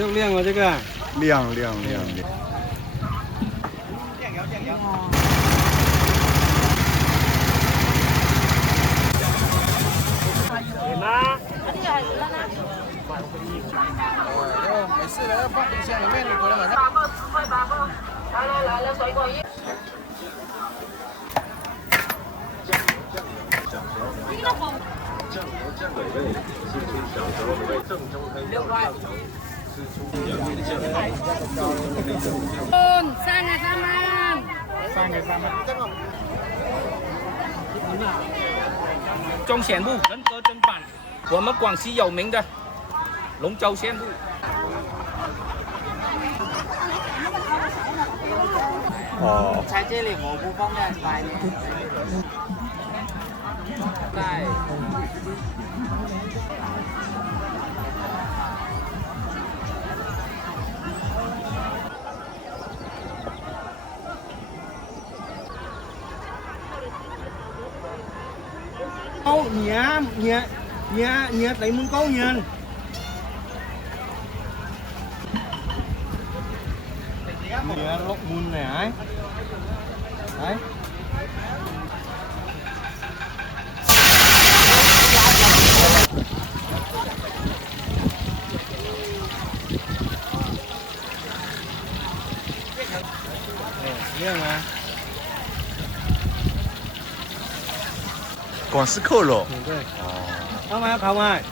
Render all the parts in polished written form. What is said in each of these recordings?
漂亮哦，这个。亮。没事的，要放冰箱里面，你可能晚上。来了，水果一。中线部人格砧板，我们广西有名的龙舟线部。哦。在这里我不方便拍。在。Câu nhẹ tại muốn câu nhìn. Nhẹ lốc mun này ấy. Đấy. Nghe mà. 广式扣肉。对。跑麦。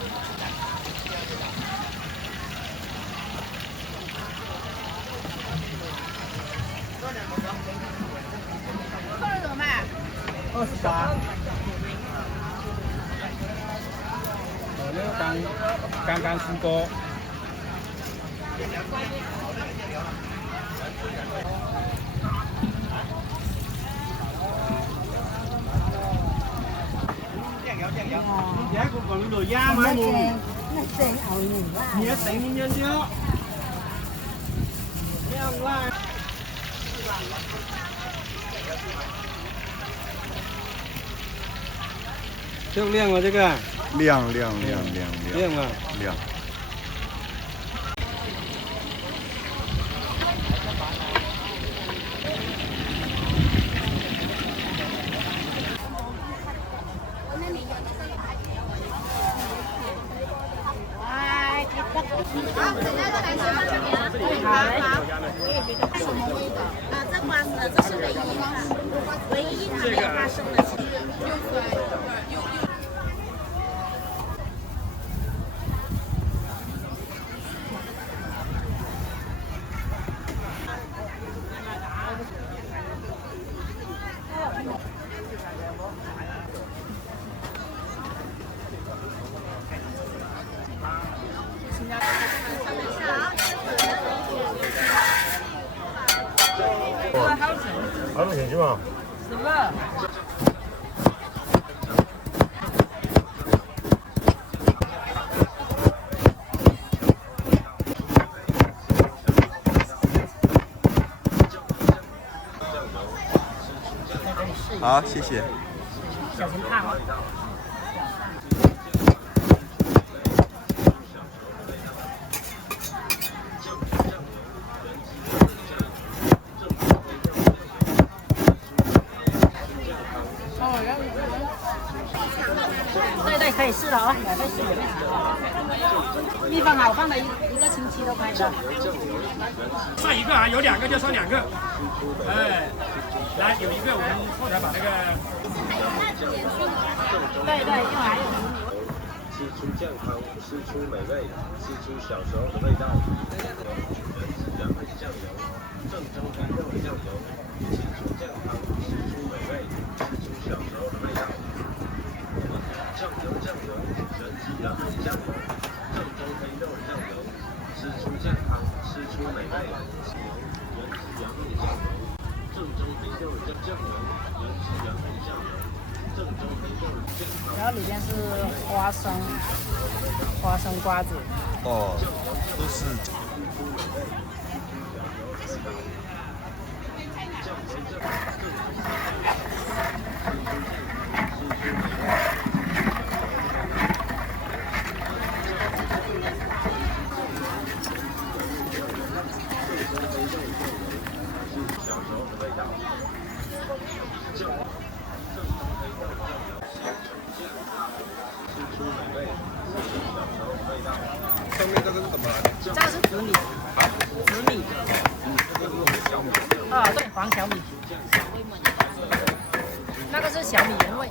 扣肉怎么卖？28。这个刚出锅。Giá cũng còn đồ da mà mùi. Nhớ tiền nhân chứ. Thấy không la. 漂亮哦，这个。亮嘛。亮。好，等下再来吃饭怎么样？好。什么味的？这瓜子这是唯一吗？唯一它没有发生的，其实又酸又。还能进去吗？什么？好，谢谢。小心烫哦。对，可以试了啊，免费试。蜜蜂好放了一个星期都可以的。上一个啊，有2个就上2个。哎，来有一个我们后台把那个。对，因为还有。吃出健康，吃出美味，吃出小时候的味道。原味酱油，正宗黑肉酱油，吃出健康，吃出美味，吃出小时候的味道。酱油，原味酱油，正宗黑肉酱油，吃出健康，吃出美味。原味酱油，正宗黑肉酱油，原味酱油，正宗黑肉健康。然后里面是花生瓜子。哦，都是。上面这个是什么来的？这个是紫米，紫米。啊，对，黄小米。那个是小米原味。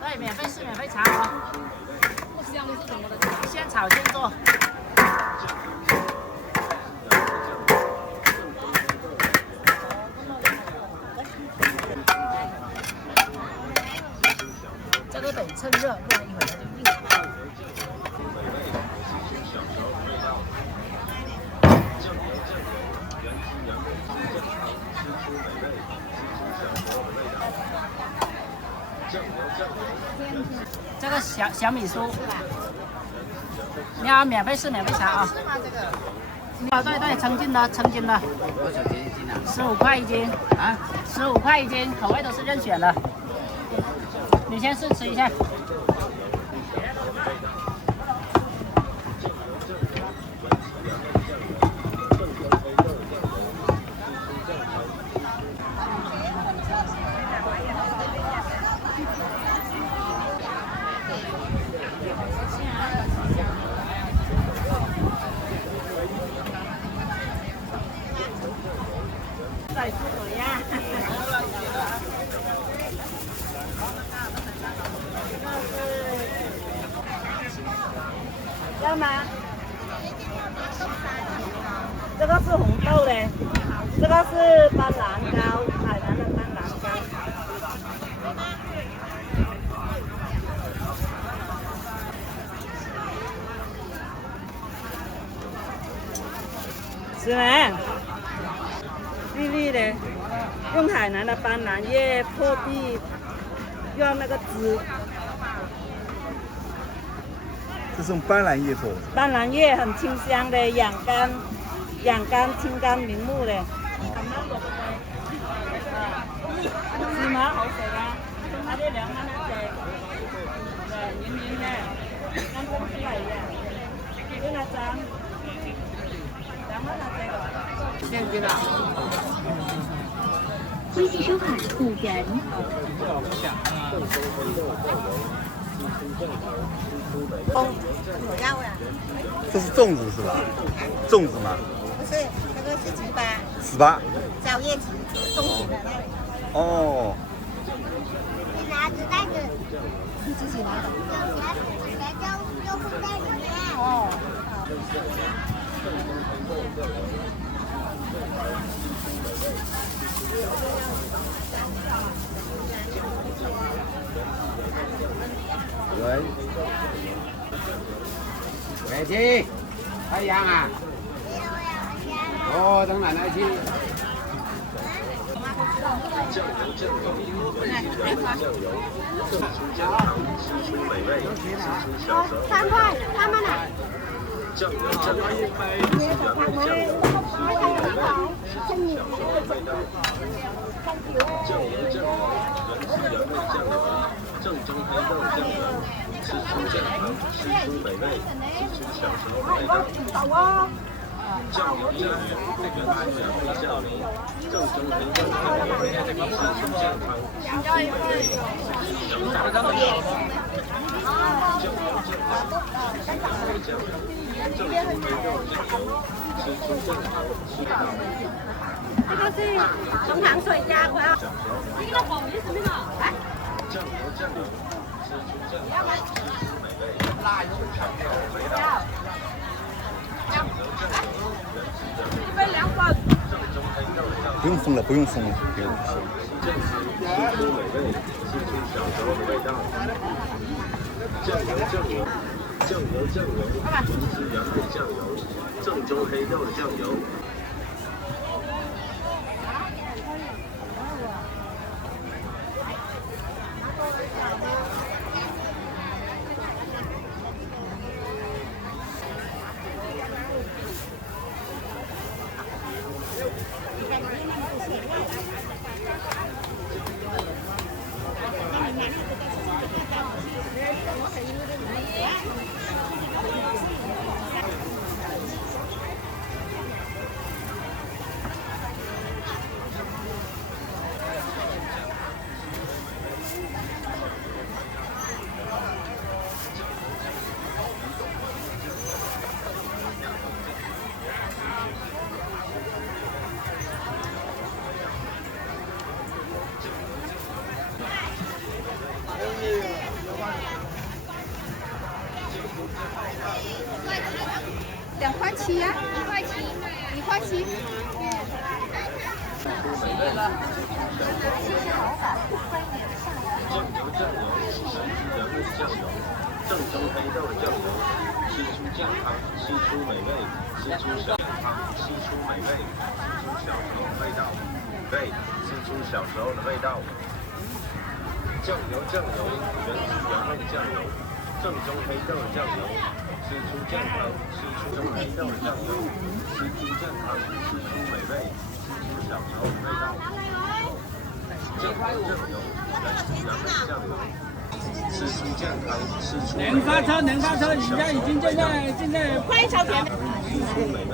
对，免费试，免费尝哦。香的是什么的？现炒现做。这个得趁热，不然一会儿它就硬了。这个小米酥，你要免费试免费尝啊！啊，对对，称斤的，称斤的。多少钱一斤啊？15块一斤啊，15块一斤，口味都是任选的。你先试吃一下。再吃怎么样？要吗？这个是红豆的，这个是斑斓糕，海南的斑斓糕。是吗？绿绿的，用海南的斑斓叶破壁，用那个汁。这是用斑斓叶做的。斑斓叶很清香的，养肝、清肝明目的。芝麻好食啊！它啲兩蚊一隻，軟軟嘅，啱蒸出嚟嘅，邊個蒸？2蚊一隻。現金啊！微信收款5元。我要呀。这是粽子是吧？粽子吗？不是，那个是糍粑。糍粑。蕉叶糍，冬天的那里。哦。你拿纸袋子。你自己拿的。就放在里面。哦。喂，喂姐，太阳啊？哦，等奶奶去。酱油，酱油，正出健康，吃出美味，吃出小时候。3块，他们呢？酱油，酱油，是原味酱油，是出美味，是出小时候的味道。酱油，酱油，是原味酱油，正宗黑豆酱油，吃出健康，吃出美味，吃出小时候的味道。酱油，酱油，原味酱油，正宗黑豆酱油，吃出健康，吃出美味，吃出小时候的味道。酱油，酱油，正宗黑豆酱油，吃出健康，吃到美味。这个是红糖水加过啊。这个黄鱼什么的？来。酱油，酱油，吃出健康，吃出美味，辣油尝到味道。酱油，酱油，一杯2份。正宗黑豆酱油。不用封了，不用封了，不用。正吃出美味，吃出小时候的味道。酱油，酱油，酱油，酱油，是原味酱油，正宗黑豆的酱油。2块7啊，1块7，1块7。正宗黑豆的酱油，吃出健康，吃出美味，吃出小健康，吃出美味，吃出小时候的味道，对，吃出小时候的味道。酱油，原汁原味的酱油，正宗黑豆的酱油，吃出健康，吃出黑豆的酱油，吃出健康，吃出美味，吃出小时候的味道。酱油，原汁原味的酱油。吃出健康，吃出能发车，能发车，人家已经正在快一条甜。吃出美味，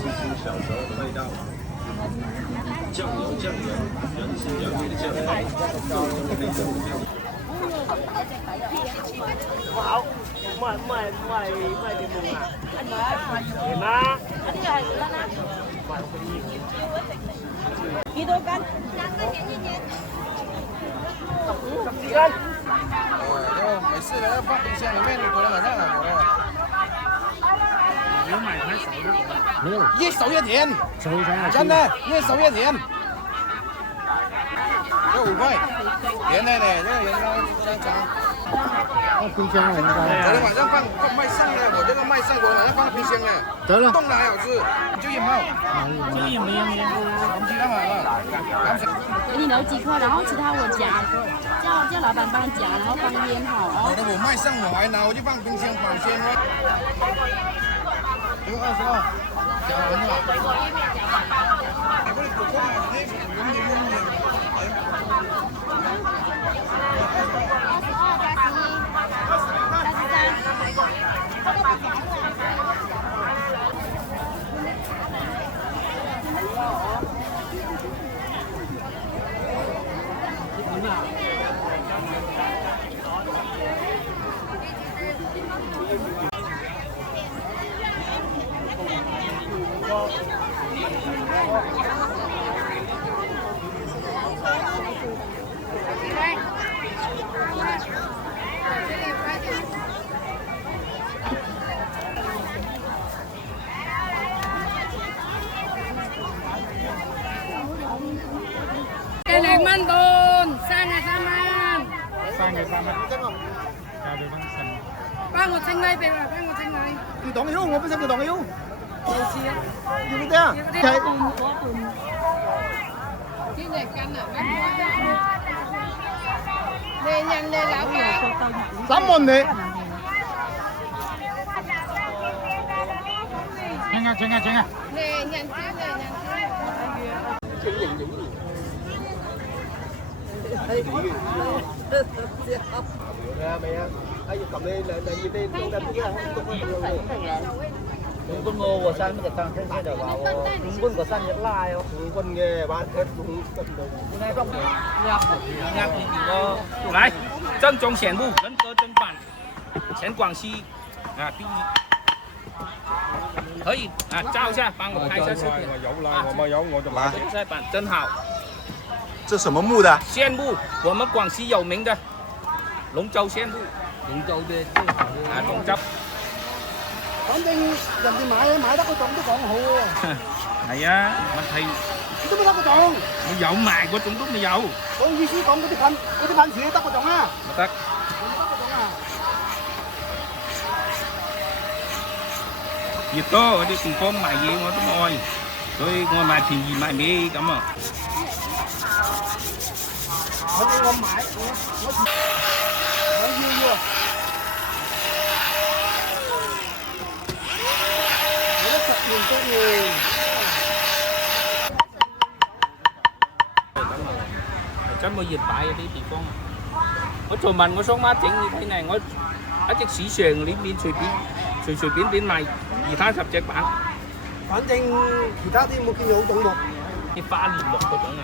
吃出小时候的味道。酱油，原汁原味的酱油，正宗黑豆的酱油。好，賣點夢啊？係嗎？呢個係幾蚊啊？幾多斤？2個錢一斤。12斤。哦，没事的，放冰箱里面，你昨天晚上拿过来。你要买台熟的，越熟越甜，真的，越熟越甜。这5块，甜的呢，这个原料香肠。冰箱了应该。昨天晚上放卖剩的，我这个卖剩，昨天晚上放冰箱了。得了，冻的还好吃，你就饮吗？这个有没有？我们鸡蛋好了，给你留几颗，然后其他我夹，叫老板帮夹，然后帮腌好哦。我的我卖剩我还拿回去放冰箱保鲜了。这个22，夹完了。Cái này măng tồn, sang ngày 3 man. Sang ngày 3 man. Chào được băng sần. Ba một thanh này về rồi, ba một thanh này. 你當腰，我本身就當腰。Nhiều chi á. 要嗰啲啊？Cái này có bùn, có bùn. Cái này canh à, mấy con đó. Lê nhanh lê lão ca. 3萬你。請啊！ Lê nhanh chứ, lê nhanh chứ. คุณโง่ว่าสั้นมันจะตั้งเส้นเดี๋ยวว่าคุณก็สั้นยัดลายคุณเงี้ยบ้านเพชรคุณในต้องงับ来，正宗显木人格砧板，全广西啊第一。可以啊，照一下，帮我拍一下视频。有啦，我冇有我就買。这板真好。这什么木的？线木，我们广西有名的龍舟線木。龍舟嘅最好啊，龍舟。反正人哋買得個種都講好喎。係啊，問題都冇得個種。我有賣嗰種都未有。我意思講嗰啲噴泉得個種啊。唔得。越多嗰啲地方賣嘢我都愛，所以我賣便宜賣美咁啊。我買我要。真冇熱擺嗰啲地方，我做問我想媽整呢啲呢，我喺隻市場裏面隨便賣20-30隻板。反正其他啲冇見有好種木，啲花蓮木嗰種啊，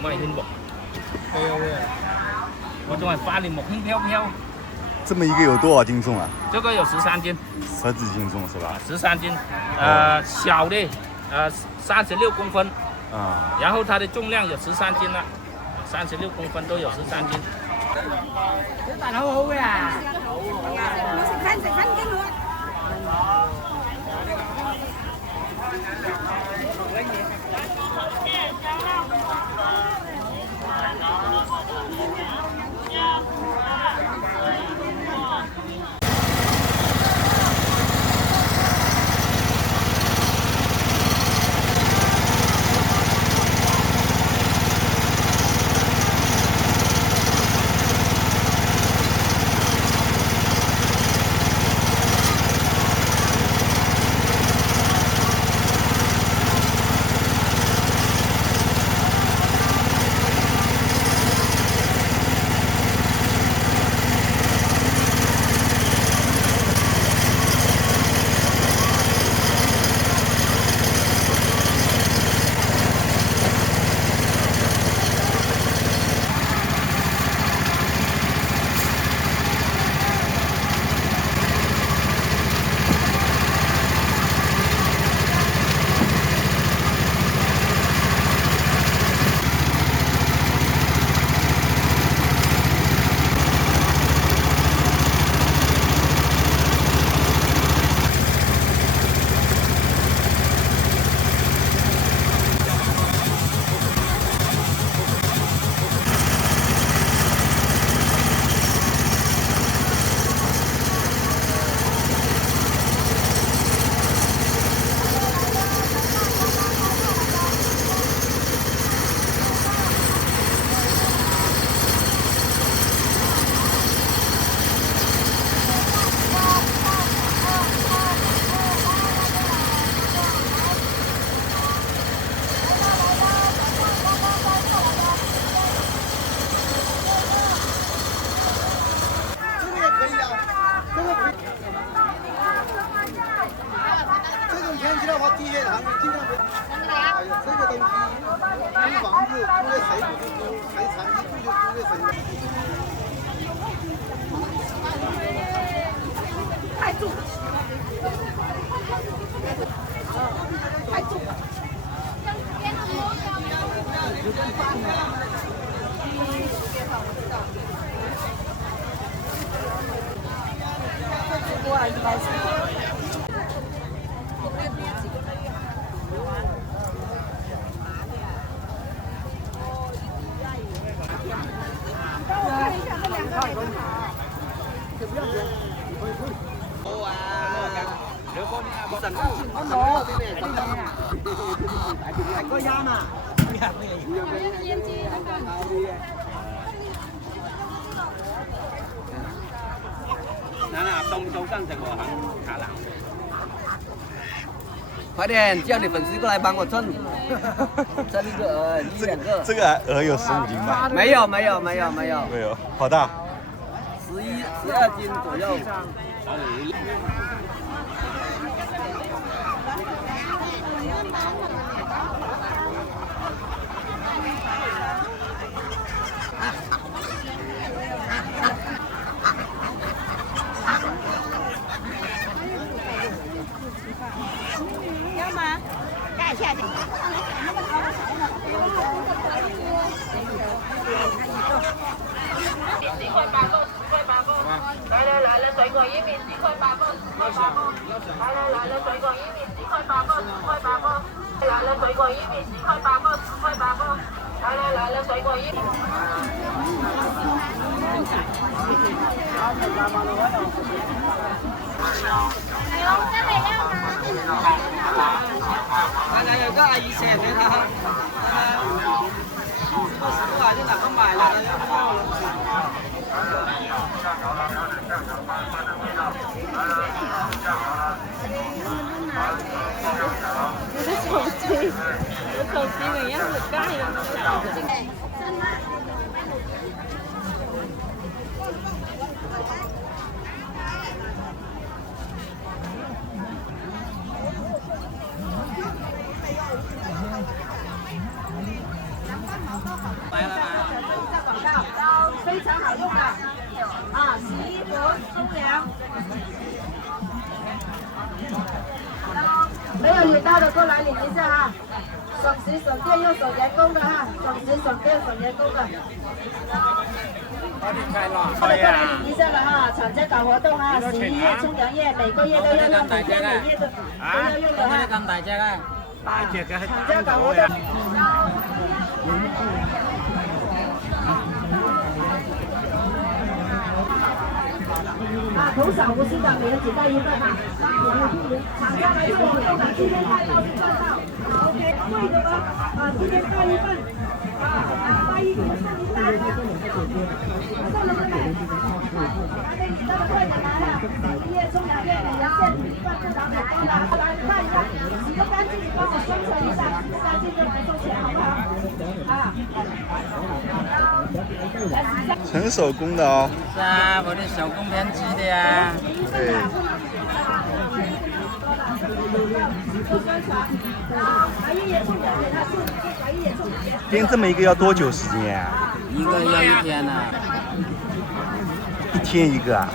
唔係纖木。我種係花蓮木輕飄飄。这么一个有多少斤重啊？這個有13斤。10幾斤重是吧？13斤，小的36公分，啊，然後它的重量有13斤了，36公分都有13斤。Cái bạn hô hô à? 我食飯跟我。行尽量别。哎呀，这个东西，租房子租给谁不是租，谁长期住就租给谁。太重。太重。应该是。có giá mà.快点，叫你粉丝过来帮我称。称一个一两个。这个鹅有15斤吗？没有。没有，好大。11、12斤左右。要吗？盖一下。来了，水果薏米10块8个，10块8个。来了，水果薏米10块8个，10块8个。来了，水果薏米10块8个，10块8个。来了，水果薏米。大家有个阿姨寫俾他，這個10塊就哪個買了？我手機每樣子蓋了。非常好用的啊，洗衣服、冲凉。没有领到的过来领一下哈，省时省电又省员工的哈，省时省电省员工的。过来领一下了哈，厂家搞活动啊，洗衣液、冲凉液，每个月都要用，每天每月都要用的哈。咁大隻啊！厂家搞活动。啊，头少不是的，每人只带一份哈。厂家来做活动的，今天带到就赚到。OK， 贵的吗？啊，今天带一份。啊，带一份送一单。送了没？拿给你这个快点来了，洗衣液、冲凉液，每人限1份不少美金的。来看一下，洗个干净，你帮我宣传一下，洗不干净就来收钱，好不好？啊。纯手工的哦。是啊，我的手工编织的呀。对。编这么一个要多久时间呀？一个要1天呢。1天一个啊？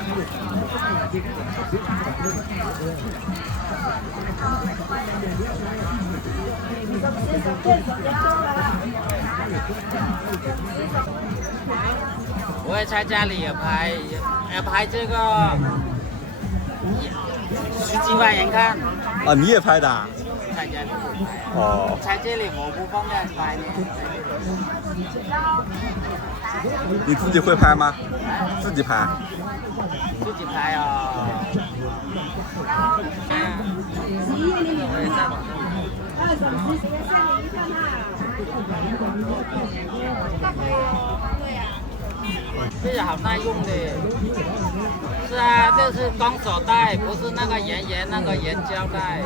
我也在家里也拍这个10几万人看。啊，你也拍的啊？在家里拍。哦。在这里我不方便拍的。你自己会拍吗？自己拍。自己拍哦。这个好耐用的。是啊，这是钢手袋，不是那个圆那个圆胶带。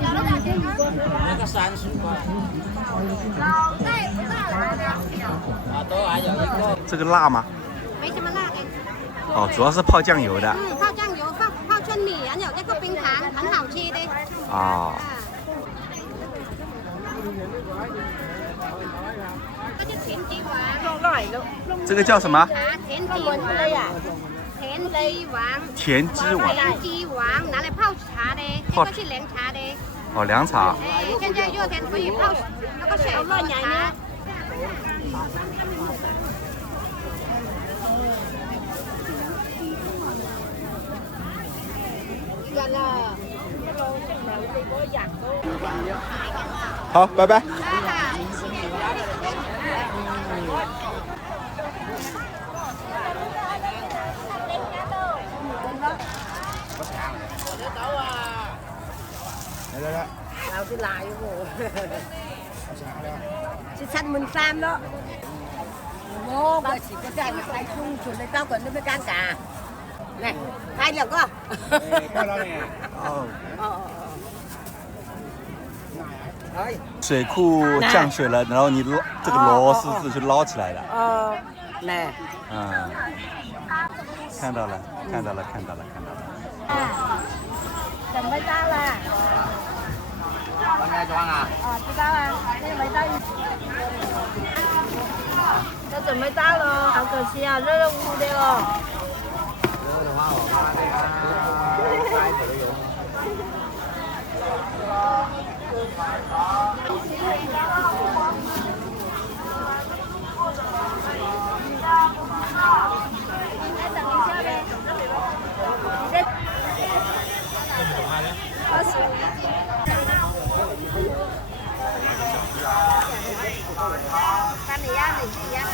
小了点，那个30块。啊，都还有一个。这个辣吗？没什么辣的。哦，主要是泡酱油的。泡酱油，泡春米，还有这个冰糖，很好吃的。哦。这就田鸡王。这个叫什么？啊，田鸡王。田鸡王。田鸡王拿来泡茶的，这个是凉茶的。哦，凉茶。哎，现在热天可以泡那个水泡茶。好，拜拜。Nào thì lại vô. Chị săn mình sam đó. Vô, bà chỉ có chạy mà tay chung chuột lấy tao còn nó mới can cả. Này, hai được không? Ờ. 水库降水了，然后你这个螺丝是去捞起来的。này. 嗯，看到了。Chồng mấy tao là. Con nghe cho ăn à? Chị tao à. Đây mấy tao. Cho chồng mấy tao rồi. Hảo cờ xì à, rơi đâu đây rồi. Cái này ăn thì gì á?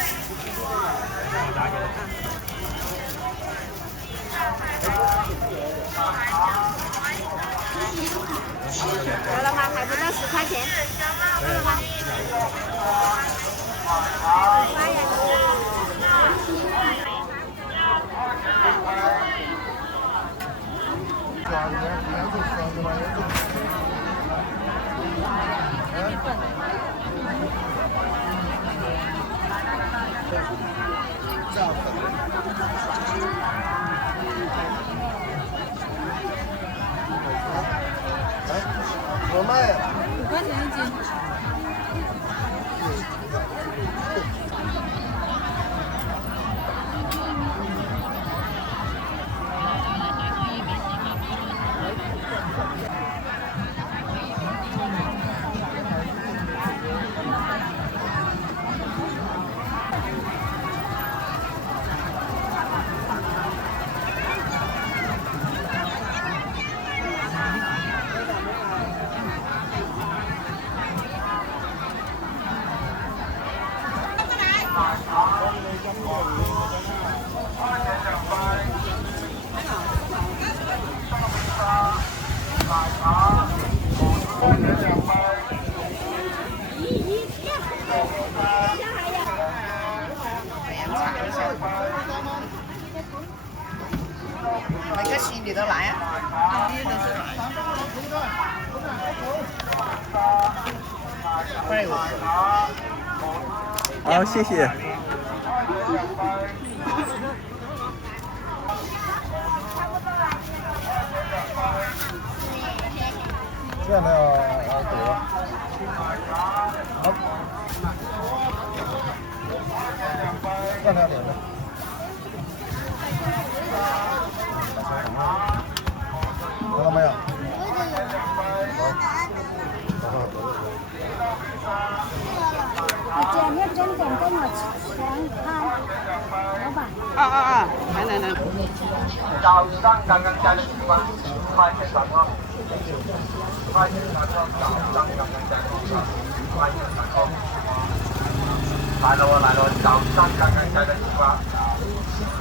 Rồi là mà phải 10 块钱。我卖5块钱一斤。Mấy cái xin thì tao lại á.好，谢谢。这样的多。好。这样的。得了没有？Chè hết trên kèm cái ngọt sáng hai. Đó bà. Này. 早上刚刚加的10块，快点转哦！快点转哦！早上刚刚加的10块，快点转哦！来了，早上刚刚加的10块，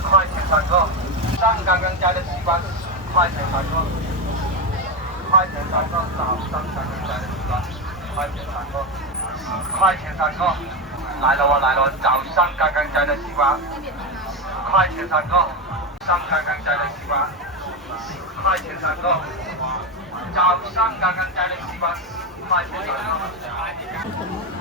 快点转哦！上刚刚加的10块，快点转哦！快点转哦！早上刚刚加的10块，快点转哦！快点转哦！来了，早上刚刚加的10块，快点转哦！上刚刚加的10块，快点转哦！上感恩再来西巴，买不到。